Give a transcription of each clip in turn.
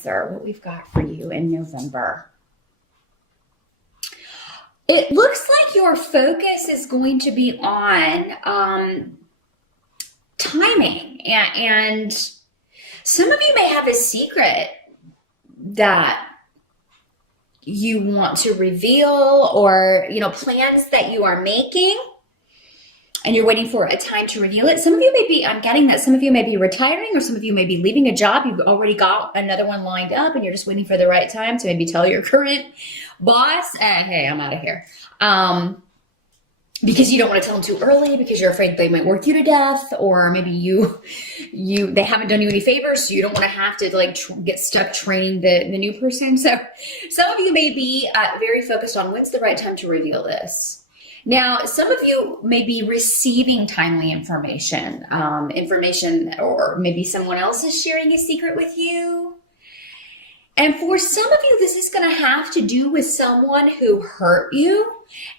Cancer, what we've got for you in November. It looks like your focus is going to be on timing, and some of you may have a secret that you want to reveal, or plans that you are making and you're waiting for a time to reveal it. Some of you may be, I'm getting that some of you may be retiring, or some of you may be leaving a job. You've already got another one lined up and you're just waiting for the right time to maybe tell your current boss, hey, I'm out of here. Because you don't want to tell them too early, because you're afraid they might work you to death, or maybe they haven't done you any favors, so you don't want to have to get stuck training the new person. So some of you may be very focused on when's the right time to reveal this. Now, some of you may be receiving timely information, or maybe someone else is sharing a secret with you. And for some of you, this is going to have to do with someone who hurt you.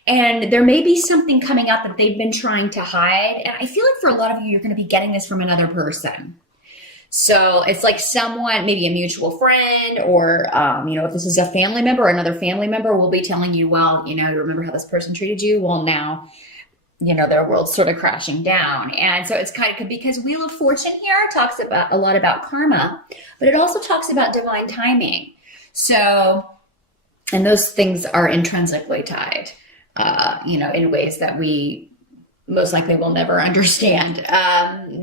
And there may be something coming out that they've been trying to hide. And I feel like for a lot of you, you're going to be getting this from another person. So it's like someone, maybe a mutual friend, or, if this is a family member, another family member will be telling you, well, remember how this person treated you? Well, now, their world's sort of crashing down. And so it's kind of, because Wheel of Fortune here talks about a lot about karma, but it also talks about divine timing. So, and those things are intrinsically tied, in ways that we most likely will never understand.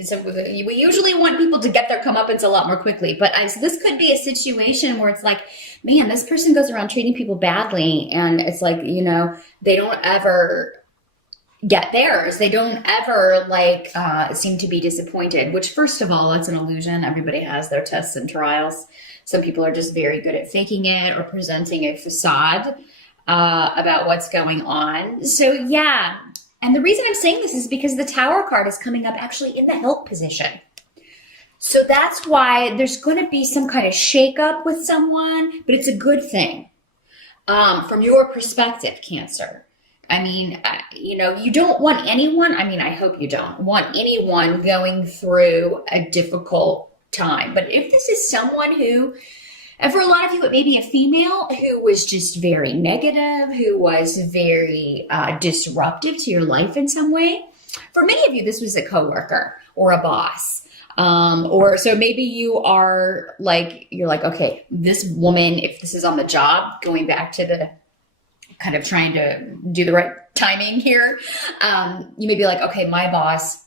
So we usually want people to get their comeuppance a lot more quickly, but this could be a situation where it's like, man, this person goes around treating people badly, and it's like, they don't ever get theirs. They don't ever seem to be disappointed, which, first of all, it's an illusion. Everybody has their tests and trials. Some people are just very good at faking it or presenting a facade about what's going on. So yeah. And the reason I'm saying this is because the Tower card is coming up actually in the help position. So that's why there's going to be some kind of shakeup with someone, but it's a good thing from your perspective, Cancer. I mean, you don't want anyone, I hope you don't want anyone going through a difficult time. But if this is someone who, and for a lot of you, it may be a female who was just very negative, who was very disruptive to your life in some way. For many of you, this was a coworker or a boss. Or so maybe you're like, okay, this woman, if this is on the job, going back to the kind of trying to do the right timing here, you may be like, okay, my boss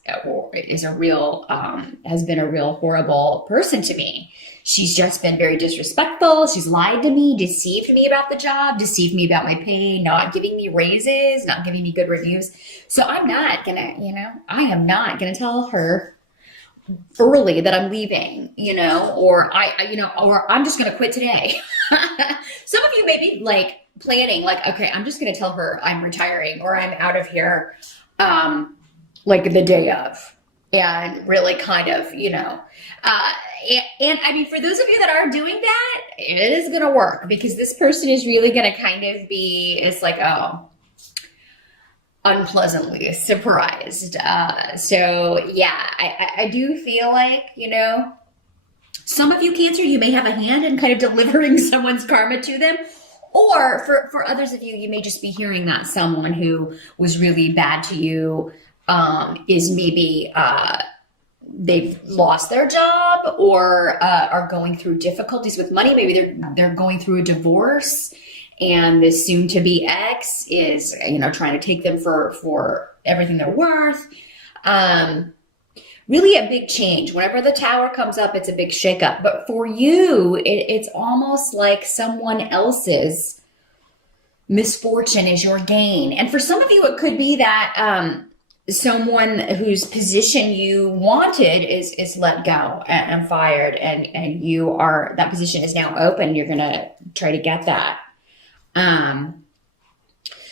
is has been a real horrible person to me. She's just been very disrespectful. She's lied to me, deceived me about the job, deceived me about my pay, not giving me raises, not giving me good reviews. So I'm not gonna, I am not gonna tell her early that I'm leaving, or or I'm just gonna quit today. Some of you may be planning, okay, I'm just gonna tell her I'm retiring, or I'm out of here, the day of. And really kind of, and for those of you that are doing that, it is going to work, because this person is really going to kind of be, unpleasantly surprised. So yeah, I do feel like, some of you, Cancer, you may have a hand in kind of delivering someone's karma to them. Or for others of you, you may just be hearing that someone who was really bad to you is maybe they've lost their job, or are going through difficulties with money. Maybe they're going through a divorce, and this soon-to-be ex is trying to take them for everything they're worth. Really a big change. Whenever the Tower comes up, it's a big shakeup. But for you, it's almost like someone else's misfortune is your gain. And for some of you, it could be that someone whose position you wanted is let go and fired, and that position is now open. You're going to try to get that.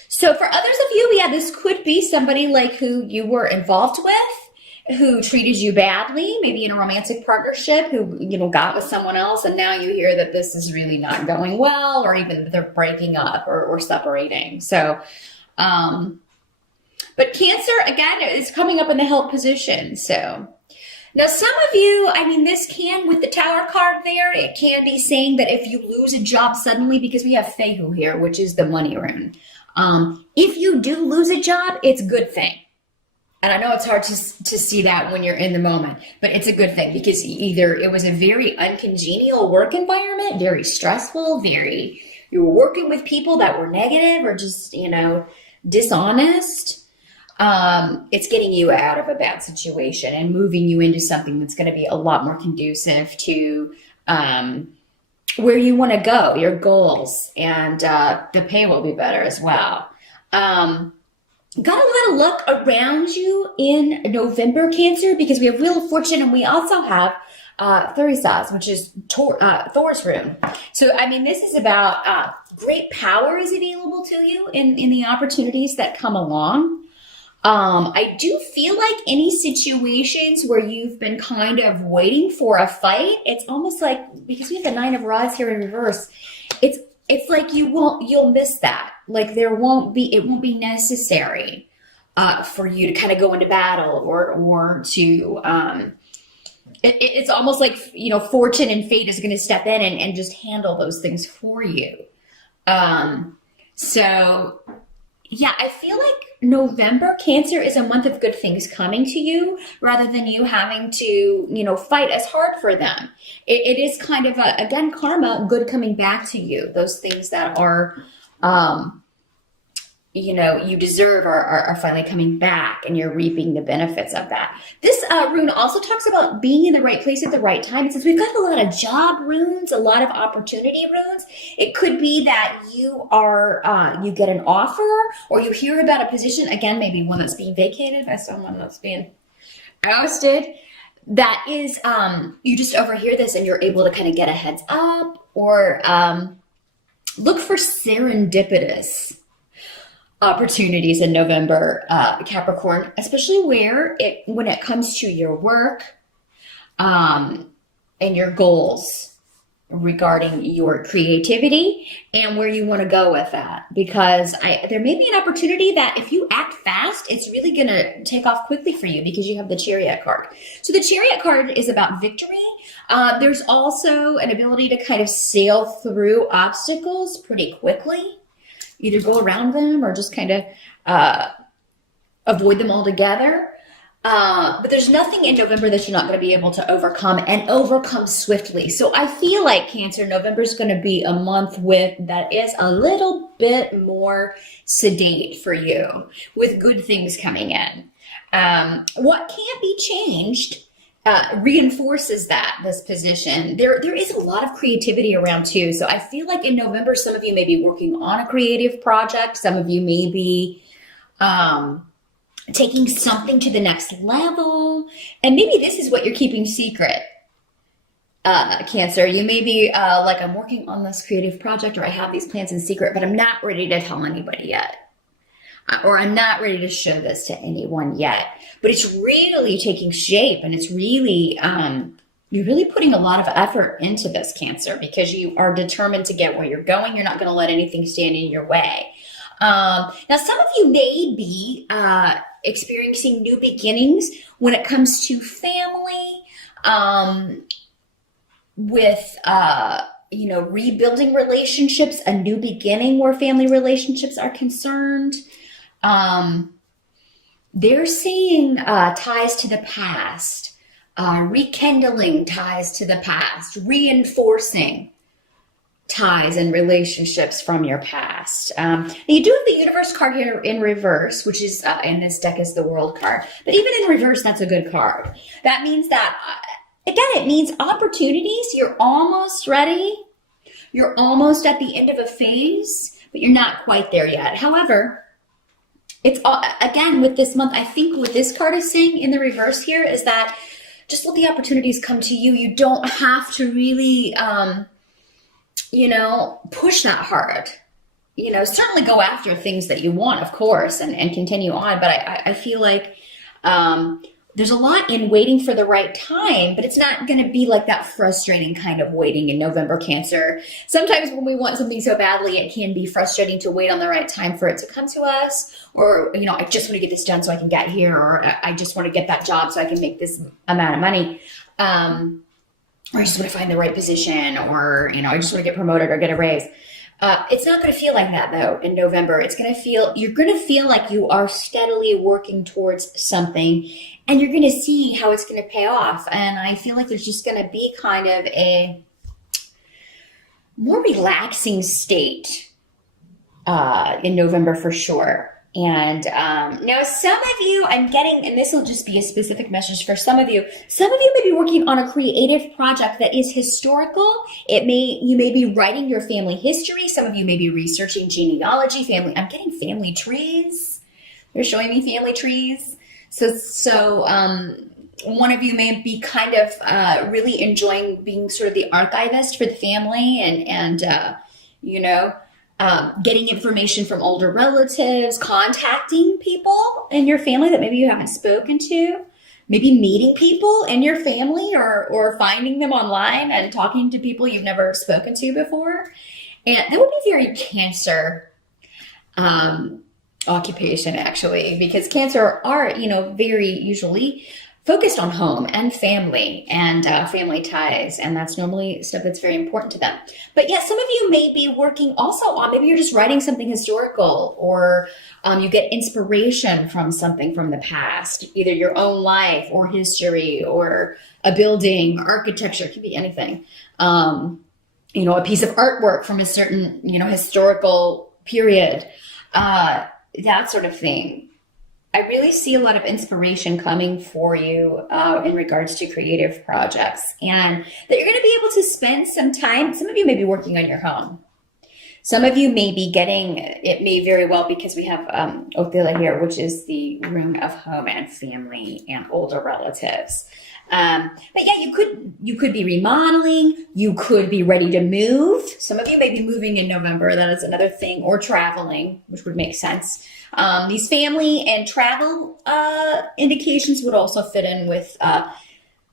So for others of you, yeah, this could be somebody who you were involved with, who treated you badly, maybe in a romantic partnership, who, got with someone else. And now you hear that this is really not going well, or even that they're breaking up or separating. So, but Cancer, again, is coming up in the help position. So Now, some of you, I mean, this can, with the Tower card there, it can be saying that if you lose a job suddenly, because we have Fehu here, which is the money rune. If you do lose a job, it's a good thing. And I know it's hard to see that when you're in the moment, but it's a good thing because either it was a very uncongenial work environment, very stressful, you were working with people that were negative or just, dishonest. It's getting you out of a bad situation and moving you into something that's going to be a lot more conducive to where you want to go, your goals, and the pay will be better as well. Got a lot of luck around you in November, Cancer, because we have Wheel of Fortune and we also have Thurisaz, which is Thor's rune. So, I mean, this is about great power is available to you in the opportunities that come along. I do feel like any situations where you've been kind of waiting for a fight, it's almost like, because we have the Nine of Rods here in reverse, it's like you'll miss that. Like it won't be necessary for you to kind of go into battle or to it's almost like fortune and fate is going to step in and just handle those things for you. So yeah, I feel like November, Cancer, is a month of good things coming to you rather than you having to, fight as hard for them. It is kind of, again, karma, good coming back to you. Those things that are, you deserve are finally coming back and you're reaping the benefits of that. This rune also talks about being in the right place at the right time. It says we've got a lot of job runes, a lot of opportunity runes. It could be that you get an offer or you hear about a position, again, maybe one that's being vacated by someone that's being ousted. That is, you just overhear this and you're able to kind of get a heads up or look for serendipitous opportunities in November, Capricorn, especially when it comes to your work and your goals regarding your creativity and where you want to go with that. Because there may be an opportunity that if you act fast, it's really going to take off quickly for you because you have the Chariot card. So the Chariot card is about victory. There's also an ability to kind of sail through obstacles pretty quickly. Either go around them or just kind of avoid them altogether. But there's nothing in November that you're not going to be able to overcome and overcome swiftly. So I feel like Cancer, November is going to be a month that is a little bit more sedate for you with good things coming in. What can't be changed reinforces this position. There is a lot of creativity around too. So I feel like in November, some of you may be working on a creative project. Some of you may be taking something to the next level. And maybe this is what you're keeping secret, Cancer. You may be like, I'm working on this creative project or I have these plans in secret, but I'm not ready to tell anybody yet. Or I'm not ready to show this to anyone yet. But it's really taking shape and it's really, you're really putting a lot of effort into this, Cancer, because you are determined to get where you're going. You're not going to let anything stand in your way. Now, some of you may be experiencing new beginnings when it comes to family, with, rebuilding relationships, a new beginning where family relationships are concerned. They're seeing ties to the past, rekindling ties to the past, reinforcing ties and relationships from your past. You do have the Universe card here in reverse, which is in this deck is the World card. But even in reverse, that's a good card. That means that, again, it means opportunities. You're almost ready. You're almost at the end of a phase, but you're not quite there yet. However, it's again with this month, I think what this card is saying in the reverse here is that just let the opportunities come to you. You don't have to really, push that hard. Certainly go after things that you want, of course, and continue on. But I feel like there's a lot in waiting for the right time, but it's not going to be like that frustrating kind of waiting in November, Cancer. Sometimes when we want something so badly, it can be frustrating to wait on the right time for it to come to us. Or, I just want to get this done so I can get here, or I just want to get that job so I can make this amount of money. Or I just want to find the right position, or, I just want to get promoted or get a raise. It's not going to feel like that though in November. You're going to feel like you are steadily working towards something, and you're going to see how it's going to pay off. And I feel like there's just going to be kind of a more relaxing state in November for sure. And now some of you, I'm getting, and this will just be a specific message for some of you may be working on a creative project that is historical. You may be writing your family history. Some of you may be researching genealogy, I'm getting family trees. They're showing me family trees. So one of you may be kind of really enjoying being sort of the archivist for the family, and getting information from older relatives, contacting people in your family that maybe you haven't spoken to, maybe meeting people in your family, or finding them online and talking to people you've never spoken to before. And that would be very Cancer occupation, actually, because Cancer are, very usually focused on home and family and family ties. And that's normally stuff that's very important to them. But yeah, some of you may be working also on, maybe you're just writing something historical, or you get inspiration from something from the past, either your own life or history, or a building, architecture, it could be anything. A piece of artwork from a certain, historical period, that sort of thing. I really see a lot of inspiration coming for you in regards to creative projects, and that you're going to be able to spend some time. Some of you may be working on your home. Some of you may be it may very well, because we have Othila here, which is the room of home and family and older relatives. But yeah, you could be remodeling. You could be ready to move. Some of you may be moving in November. That is another thing, or traveling, which would make sense. These family and travel indications would also fit in with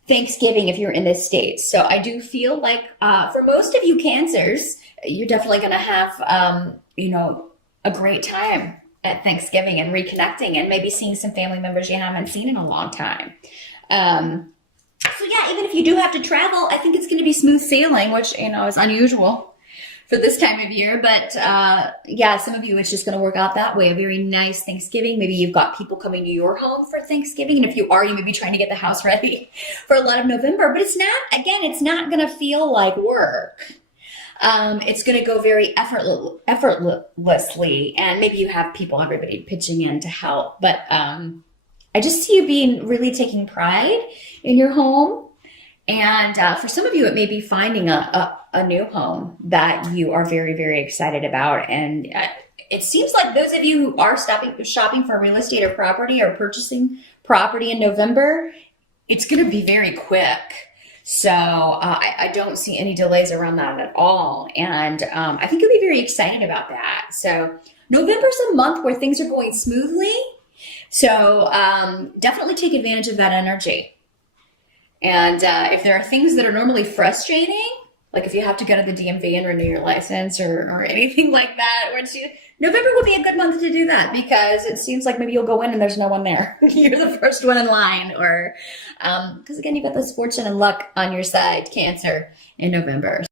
Thanksgiving if you're in the States. So I do feel like for most of you Cancers, you're definitely going to have a great time at Thanksgiving and reconnecting, and maybe seeing some family members you haven't seen in a long time. So yeah, even if you do have to travel, I think it's going to be smooth sailing, which, is unusual for this time of year. But yeah, some of you, it's just going to work out that way. A very nice Thanksgiving. Maybe you've got people coming to your home for Thanksgiving. And if you are, you may be trying to get the house ready for a lot of November. But it's not going to feel like work. It's going to go very effortlessly. And maybe you have everybody pitching in to help. But I just see you really taking pride in your home. And for some of you, it may be finding a new home that you are very, very excited about. And it seems like those of you who are shopping for real estate or property, or purchasing property in November, it's going to be very quick. So I don't see any delays around that at all. And I think you'll be very excited about that. So November's a month where things are going smoothly. So definitely take advantage of that energy. And if there are things that are normally frustrating, like if you have to go to the DMV and renew your license or anything like that, November will be a good month to do that, because it seems like maybe you'll go in and there's no one there. You're the first one in line, or because again, you've got this fortune and luck on your side, Cancer, in November.